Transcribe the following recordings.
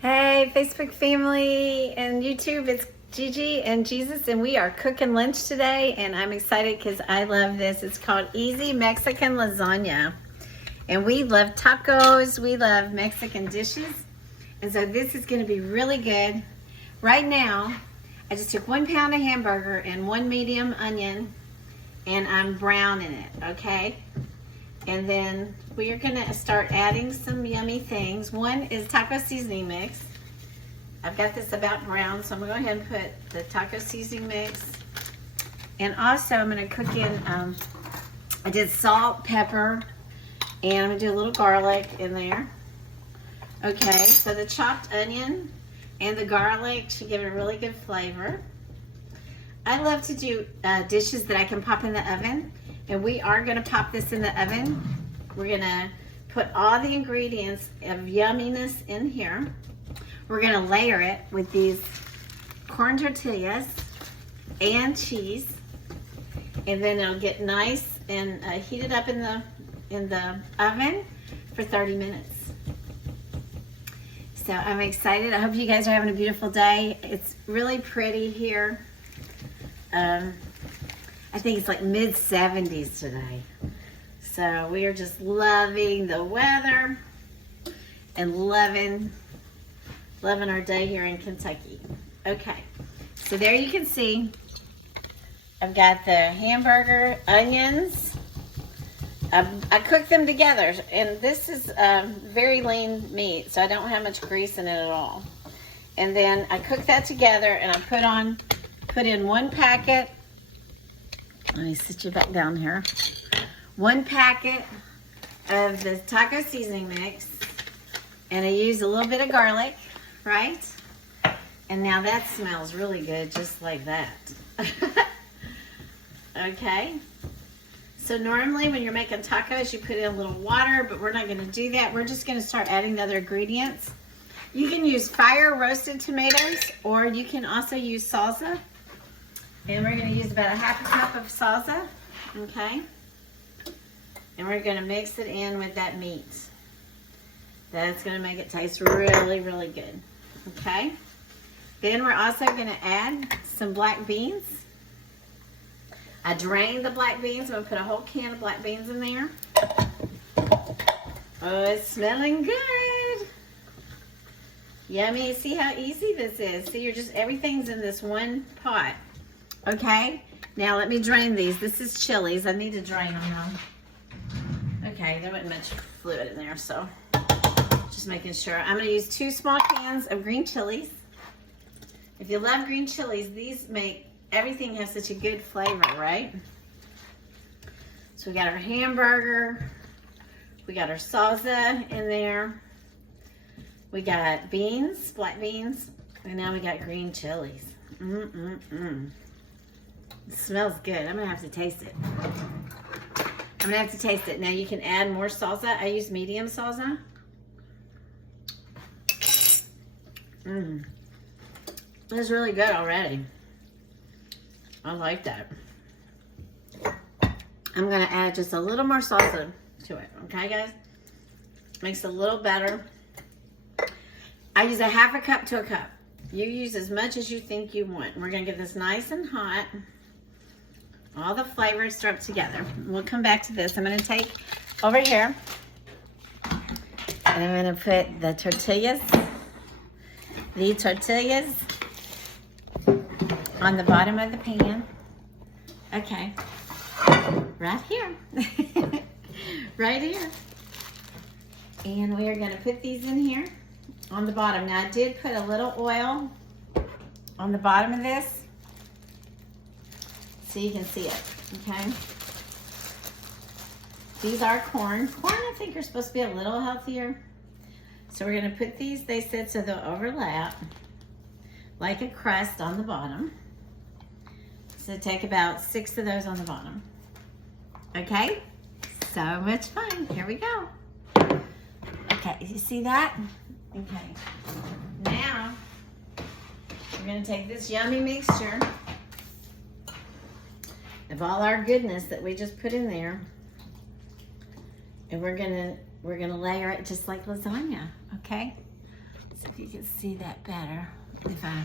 Hey, Facebook family and YouTube, it's Gigi and Jesus, and we are cooking lunch today, and I'm excited because I love this. It's called Easy Mexican Lasagna, and we love tacos, we love Mexican dishes, and so this is going to be really good. Right now, I just took 1 pound of hamburger and 1 medium onion, and I'm browning it, okay? And then we are gonna start adding some yummy things. One is taco seasoning mix. I've got this about brown, so I'm gonna go ahead and put the taco seasoning mix. And also I'm gonna cook in, I did salt, pepper, and I'm gonna do a little garlic in there. Okay, so the chopped onion and the garlic should give it a really good flavor. I love to do dishes that I can pop in the oven. And we are gonna pop this in the oven. We're gonna put all the ingredients of yumminess in here. We're gonna layer it with these corn tortillas and cheese. And then it'll get nice and heated up in the oven for 30 minutes. So I'm excited. I hope you guys are having a beautiful day. It's really pretty here. I think it's like mid-70s today. So we are just loving the weather and loving our day here in Kentucky. Okay, so there you can see I've got the hamburger, onions. I cooked them together, and this is very lean meat, so I don't have much grease in it at all. And then I cooked that together, and I put in 1 packet. Let me sit you back down here. 1 packet of the taco seasoning mix, and I used a little bit of garlic, right? And now that smells really good, just like that. Okay. So normally when you're making tacos, you put in a little water, but we're not gonna do that. We're just gonna start adding the other ingredients. You can use fire roasted tomatoes, or you can also use salsa. And we're gonna use about a 1/2 cup of salsa, okay? And we're gonna mix it in with that meat. That's gonna make it taste really, really good, okay? Then we're also gonna add some black beans. I drained the black beans. I'm gonna put a whole can of black beans in there. Oh, it's smelling good. Yummy, see how easy this is? See, everything's in this one pot. Okay, now let me drain these. This is chilies. I need to drain them now. Okay, there wasn't much fluid in there, so just making sure. I'm gonna use 2 small cans of green chilies. If you love green chilies, these make everything have such a good flavor, right? So we got our hamburger, we got our salsa in there, we got beans, black beans, and now we got green chilies. It smells good. I'm gonna have to taste it. Now you can add more salsa. I use medium salsa. It's really good already. I like that. I'm gonna add just a little more salsa to it. Okay, guys? Makes it a little better. I use a 1/2 cup to a cup. You use as much as you think you want. We're gonna get this nice and hot. All the flavors start together. We'll come back to this. I'm gonna take over here, and I'm gonna put the tortillas on the bottom of the pan. Okay, right here, right here. And we are gonna put these in here on the bottom. Now I did put a little oil on the bottom of this, so you can see it, okay? These are corn. Corn, I think, are supposed to be a little healthier. So we're gonna put these, they said, so they'll overlap like a crust on the bottom. So take about 6 of those on the bottom. Okay, so much fun. Here we go. Okay, you see that? Okay, now we're gonna take this yummy mixture of all our goodness that we just put in there, and we're gonna layer it just like lasagna, okay? So if you can see that better, if I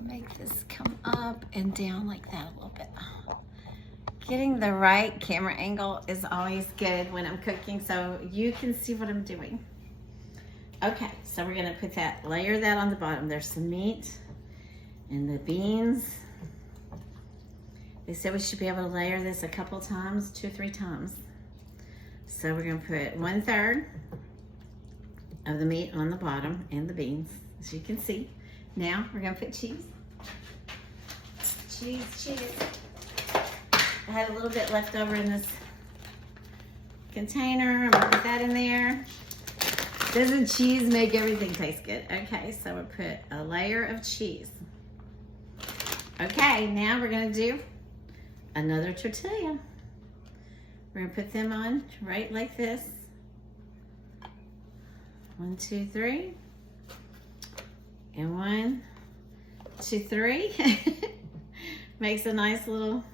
make this come up and down like that a little bit. Getting the right camera angle is always good when I'm cooking so you can see what I'm doing. Okay, so we're gonna put that, layer that on the bottom. There's some meat and the beans. They said we should be able to layer this a couple times, 2 or 3 times. So we're gonna put 1/3 of the meat on the bottom and the beans, as you can see. Now we're gonna put cheese. Cheese. I had a little bit left over in this container. I'm gonna put that in there. Doesn't cheese make everything taste good? Okay, so we'll put a layer of cheese. Okay, now we're gonna do another tortilla. We're gonna put them on right like this. 1, 2, 3. And 1, 2, 3. Makes a nice little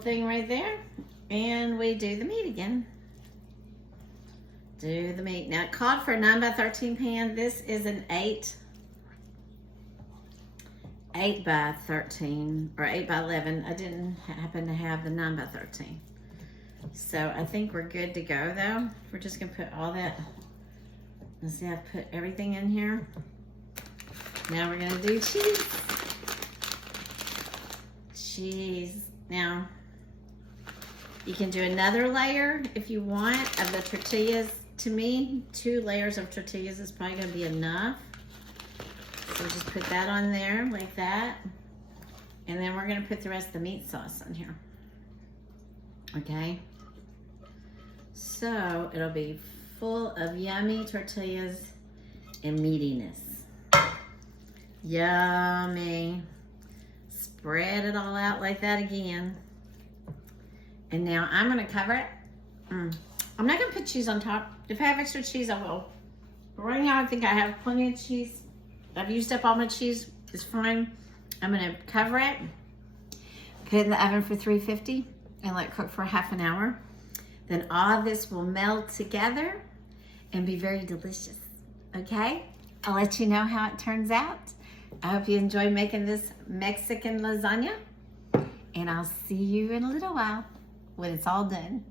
thing right there. And we do the meat again. Do the meat. Now it called for a 9x13 pan. This is an 8x13 or 8x11. I didn't happen to have the 9x13. So I think we're good to go though. We're just gonna put all that. Let's see, I've put everything in here. Now we're gonna do cheese. Now, you can do another layer if you want of the tortillas. To me, 2 layers of tortillas is probably gonna be enough. So just put that on there like that. And then we're gonna put the rest of the meat sauce on here. Okay? So it'll be full of yummy tortillas and meatiness. Yummy. Spread it all out like that again. And now I'm gonna cover it. I'm not gonna put cheese on top. If I have extra cheese, I will. But right now I think I have plenty of cheese. I've used up all my cheese, it's fine. I'm gonna cover it, put it in the oven for 350 and let it cook for half an hour. Then all of this will meld together and be very delicious, okay? I'll let you know how it turns out. I hope you enjoy making this Mexican lasagna, and I'll see you in a little while when it's all done.